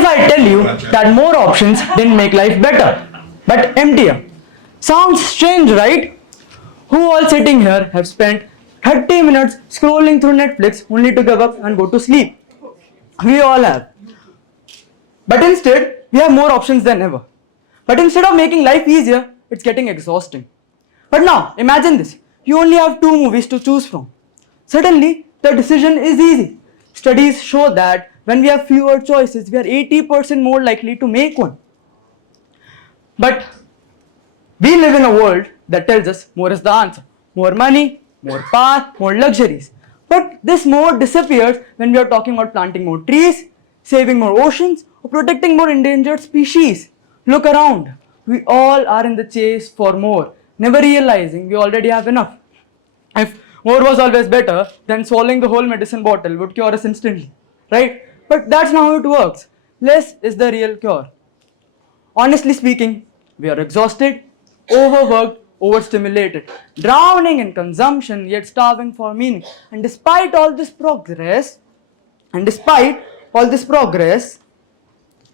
if I tell you that more options didn't make life better, but emptier? Sounds strange, right? Who all sitting here have spent 30 minutes scrolling through Netflix only to give up and go to sleep? We all have. But instead, we have more options than ever. But instead of making life easier, it's getting exhausting. But now, imagine this. You only have two movies to choose from. Suddenly, the decision is easy. Studies show that when we have fewer choices, we are 80% more likely to make one. But we live in a world that tells us more is the answer. More money, more power, more luxuries. But this more disappears when we are talking about planting more trees, saving more oceans, or protecting more endangered species. Look around. We all are in the chase for more, never realizing we already have enough. If more was always better, then swallowing the whole medicine bottle would cure us instantly, right? But that's not how it works. Less is the real cure. Honestly speaking, we are exhausted, overworked, overstimulated, drowning in consumption yet starving for meaning. And despite all this progress,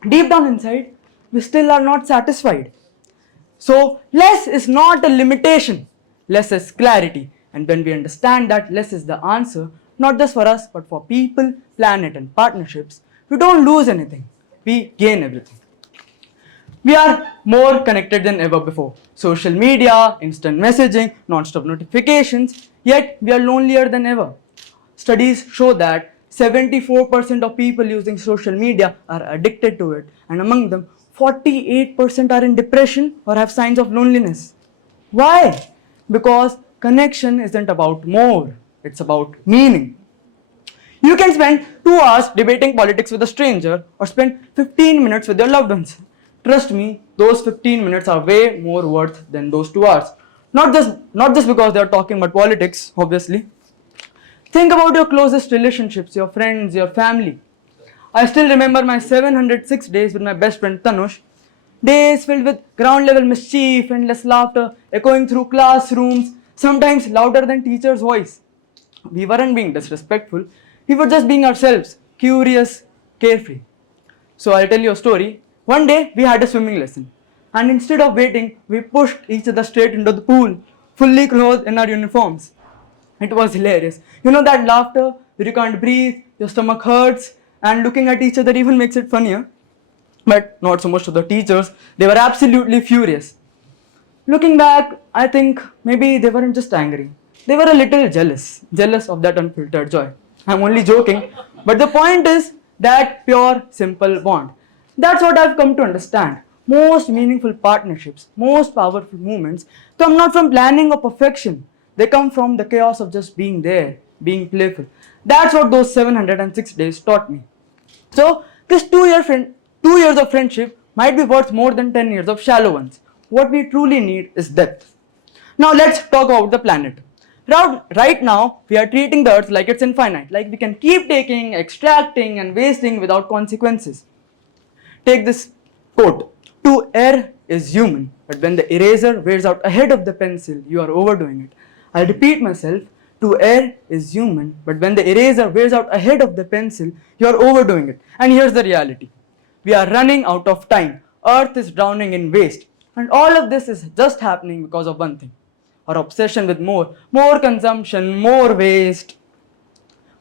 deep down inside, we still are not satisfied. So, less is not a limitation, less is clarity. And when we understand that less is the answer, not just for us, but for people, planet, and partnerships, we don't lose anything, we gain everything. We are more connected than ever before. Social media, instant messaging, non-stop notifications, yet we are lonelier than ever. Studies show that 74% of people using social media are addicted to it, and among them, 48% are in depression or have signs of loneliness. Why? Because connection isn't about more, it's about meaning. You can spend 2 hours debating politics with a stranger or spend 15 minutes with your loved ones. Trust me, those 15 minutes are way more worth than those 2 hours. Not just because they are talking about politics, obviously. Think about your closest relationships, your friends, your family. I still remember my 706 days with my best friend Tanush. Days filled with ground level mischief, endless laughter, echoing through classrooms, sometimes louder than teacher's voice. We weren't being disrespectful, we were just being ourselves, curious, carefree. So I'll tell you a story. One day we had a swimming lesson, and instead of waiting, we pushed each other straight into the pool, fully clothed in our uniforms. It was hilarious. You know that laughter where you can't breathe, your stomach hurts, and looking at each other even makes it funnier. But not so much to the teachers, they were absolutely furious. Looking back, I think maybe they weren't just angry. They were a little jealous of that unfiltered joy. I'm only joking, but the point is that pure, simple bond. That's what I've come to understand. Most meaningful partnerships, most powerful moments come not from planning or perfection. They come from the chaos of just being there, being playful. That's what those 706 days taught me. So, this 2 years of friendship might be worth more than 10 years of shallow ones. What we truly need is depth. Now, let's talk about the planet. Right now, we are treating the earth like it's infinite, like we can keep taking, extracting, and wasting without consequences. Take this quote: to err is human, but when the eraser wears out ahead of the pencil, you are overdoing it. I'll repeat myself: to err is human, but when the eraser wears out ahead of the pencil, you are overdoing it. And here's the reality: we are running out of time. Earth is drowning in waste. And all of this is just happening because of one thing: our obsession with more consumption, more waste.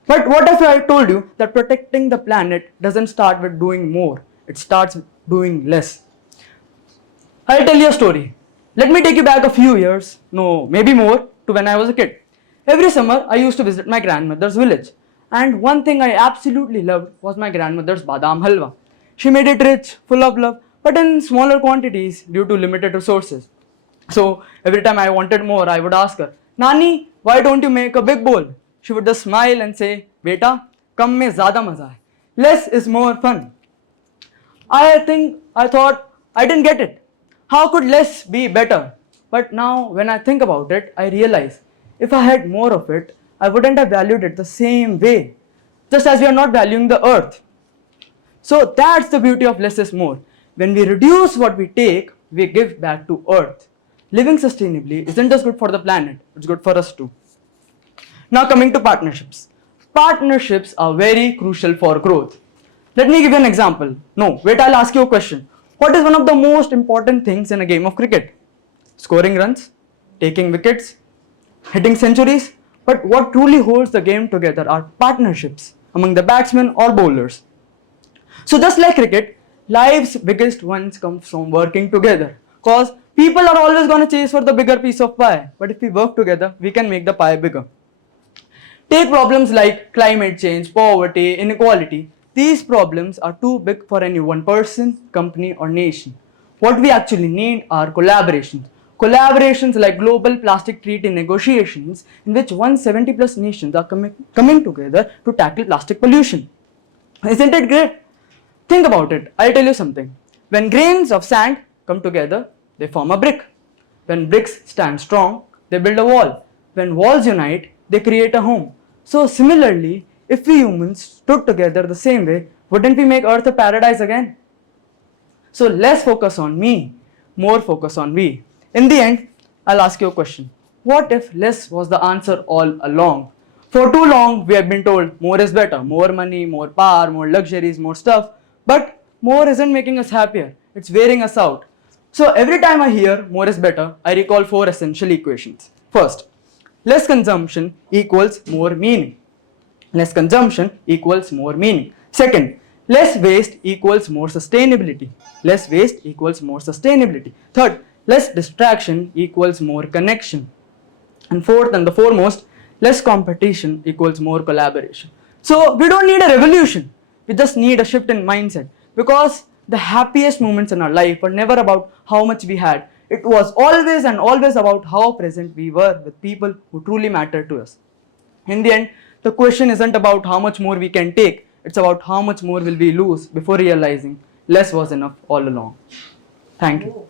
But what if I told you that protecting the planet doesn't start with doing more, it starts with doing less? I'll tell you a story. Let me take you back a few years, no, maybe more, to when I was a kid. Every summer, I used to visit my grandmother's village. And one thing I absolutely loved was my grandmother's badam halwa. She made it rich, full of love, but in smaller quantities due to limited resources. So every time I wanted more, I would ask her, Nani, why don't you make a big bowl? She would just smile and say, Beta, kam mein zyada maza hai. Less is more fun. I thought I didn't get it. How could less be better? But now when I think about it, I realize if I had more of it, I wouldn't have valued it the same way. Just as we are not valuing the earth. So that's the beauty of less is more. When we reduce what we take, we give back to earth. Living sustainably isn't just good for the planet, it's good for us too. Now coming to partnerships. Partnerships are very crucial for growth. Let me give you an example. No, wait, I'll ask you a question. What is one of the most important things in a game of cricket? Scoring runs, taking wickets, hitting centuries. But what truly holds the game together are partnerships among the batsmen or bowlers. So just like cricket, life's biggest ones come from working together. Cause people are always gonna chase for the bigger piece of pie. But if we work together, we can make the pie bigger. Take problems like climate change, poverty, inequality. These problems are too big for any one person, company, or nation. What we actually need are collaborations. Collaborations like global plastic treaty negotiations, in which 170 plus nations are coming together to tackle plastic pollution. Isn't it great? Think about it. I'll tell you something. When grains of sand come together, they form a brick. When bricks stand strong, they build a wall. When walls unite, they create a home. So similarly, if we humans stood together the same way, wouldn't we make Earth a paradise again? So less focus on me, more focus on we. In the end, I'll ask you a question. What if less was the answer all along? For too long, we have been told more is better, more money, more power, more luxuries, more stuff. But more isn't making us happier, it's wearing us out. So every time I hear more is better, I recall four essential equations. First, less consumption equals more meaning. Less consumption equals more meaning. Second, less waste equals more sustainability. Less waste equals more sustainability. Third, less distraction equals more connection. And fourth and the foremost, less competition equals more collaboration. So we don't need a revolution. We just need a shift in mindset, because the happiest moments in our life were never about how much we had. It was always and always about how present we were with people who truly mattered to us. In the end, the question isn't about how much more we can take, it's about how much more will we lose before realizing less was enough all along. Thank you.